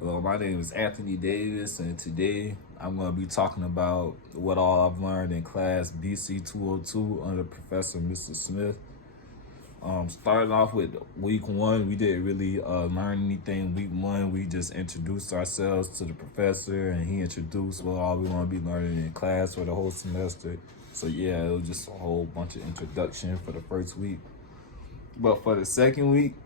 Hello, my name is Anthony Davis, and today I'm going to be talking about what all I've learned in class BC202 under Professor Mr. Smith. Starting off with week one, we didn't really learn anything. Week one, we just introduced ourselves to the professor, and he introduced what all we want to be learning in class for the whole semester. So yeah, it was just a whole bunch of introduction for the first week. But for the second week,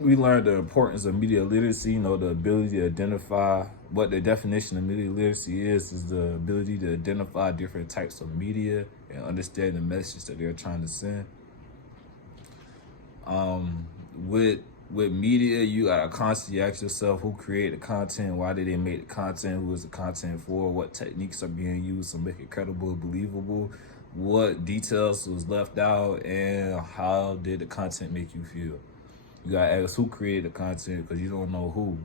we learned the importance of media literacy, the ability to identify what the definition of media literacy is the ability to identify different types of media and understand the message that they're trying to send. With media, you gotta constantly ask yourself who created the content, why did they make the content, who is the content for, what techniques are being used to make it credible, believable, what details was left out, and how did the content make you feel. You gotta ask who created the content because you don't know who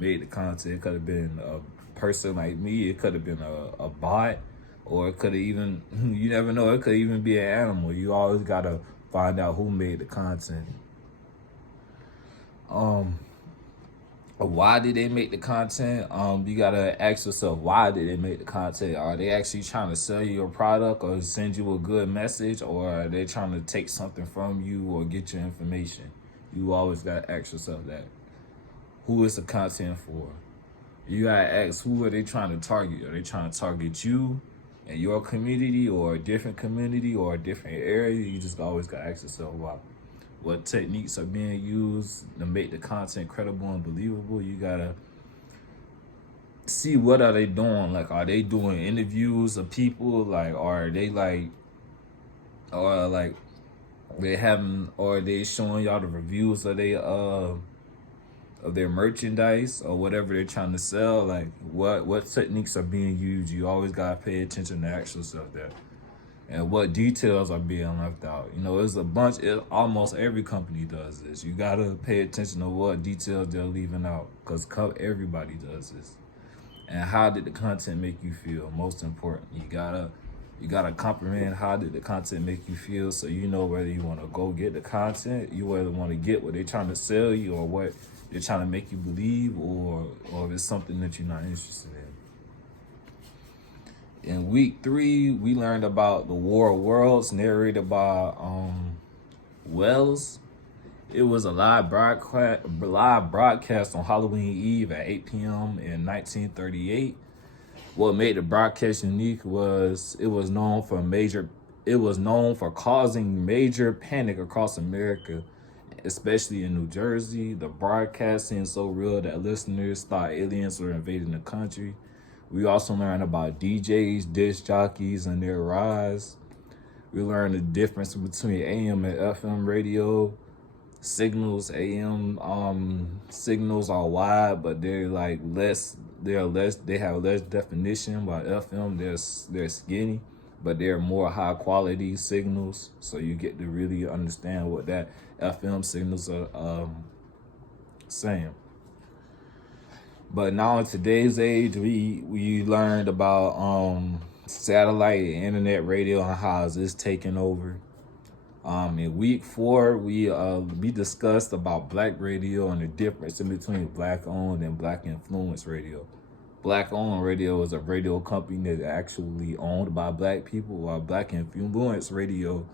made the content. It could have been a person like me. It could have been a bot, or it could have even, you never know, it could even be an animal. You always gotta find out who made the content. Why did they make the content? You gotta ask yourself, why did they make the content? Are they actually trying to sell you a product or send you a good message, or are they trying to take something from you or get your information? You always gotta ask yourself that. Who is the content for? You gotta ask, who are they trying to target? Are they trying to target you and your community, or a different community, or a different area? You just always gotta ask yourself why. What techniques are being used to make the content credible and believable? You gotta see, what are they doing? Like, are they doing interviews of people? Like, are they or are they showing y'all the reviews of their merchandise or whatever they're trying to sell? Like, what techniques are being used? You always gotta pay attention to ask yourself that. And what details are being left out. It's a bunch. Almost every company does this. You gotta pay attention to what details they're leaving out, because everybody does this. And how did the content make you feel? Most important, you gotta comprehend how did the content make you feel, so you know whether you want to go get the content, you whether want to get what they're trying to sell you, or what they're trying to make you believe, or if it's something that you're not interested in. In week three, we learned about the War of Worlds, narrated by Wells. It was a live broadcast on Halloween Eve at 8 p.m. in 1938. What made the broadcast unique was it was known for causing major panic across America, especially in New Jersey. The broadcast seemed so real that listeners thought aliens were invading the country. We also learned about DJs, disc jockeys, and their rise. We learned the difference between AM and FM radio signals. AM signals are wide, but they're like less. They have less definition. While FM, they're skinny, but they're more high quality signals. So you get to really understand what that FM signals are saying. But now in today's age, we learned about satellite and internet radio and how it's taking over. In week four, we discussed about black radio and the difference in between black owned and black influenced radio. Black owned radio is a radio company that's actually owned by black people, while black influenced radio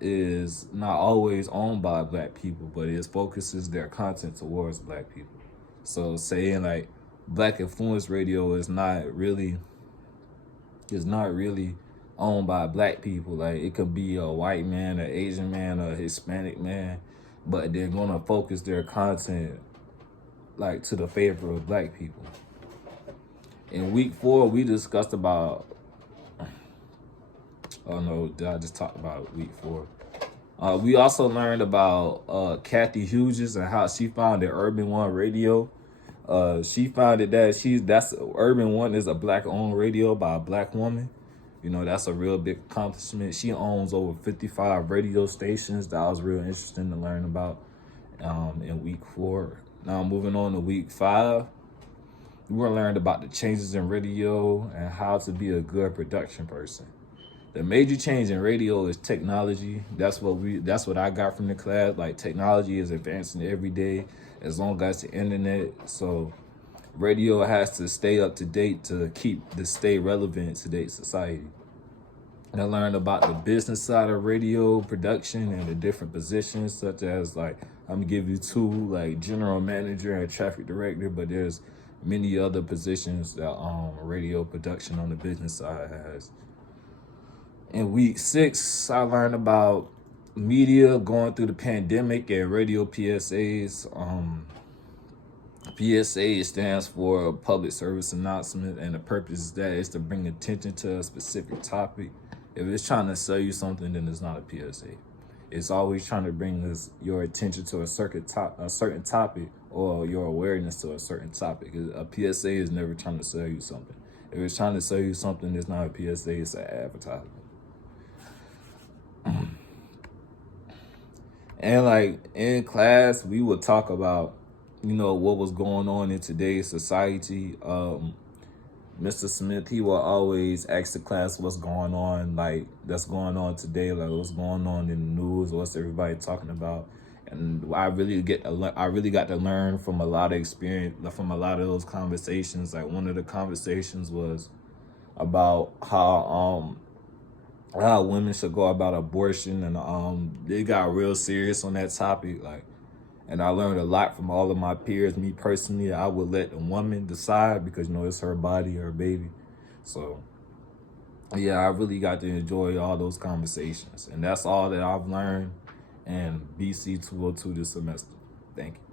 is not always owned by black people, but it focuses their content towards black people. So saying like black influence radio is not really owned by black people. Like, it could be a white man, an Asian man, a Hispanic man, but they're gonna focus their content like to the favor of black people. In week four, we discussed about oh no, I just talked about week four. We also learned about Kathy Hughes and how she founded Urban One Radio. She founded that's Urban One is a black-owned radio by a black woman. That's a real big accomplishment. She owns over 55 radio stations. That was real interesting to learn about in week four. Now moving on to week five, we learned about the changes in radio and how to be a good production person. The major change in radio is technology. That's what I got from the class. Like, technology is advancing every day as long as the internet. So radio has to stay up to date to stay relevant in today's society. And I learned about the business side of radio production and the different positions, such as like I'm gonna give you two, like general manager and traffic director, but there's many other positions that radio production on the business side has. In week 6, I learned about media going through the pandemic and radio PSAs. PSA stands for public service announcement, and the purpose of that is to bring attention to a specific topic. If it's trying to sell you something, then it's not a PSA. It's always trying to bring your attention to a certain topic, or your awareness to a certain topic. A PSA is never trying to sell you something. If it's trying to sell you something, it's not a PSA, it's an advertisement. And like in class, we would talk about, what was going on in today's society. Mr. Smith, he will always ask the class what's going on, like that's going on today, like what's going on in the news, what's everybody talking about. And I really got to learn from a lot of experience, from a lot of those conversations. Like one of the conversations was about how women should go about abortion, and they got real serious on that topic. Like, and I learned a lot from all of my peers. Me personally, I would let the woman decide because it's her body, her baby. So yeah, I really got to enjoy all those conversations, and that's all that I've learned in BC202 this semester. Thank you.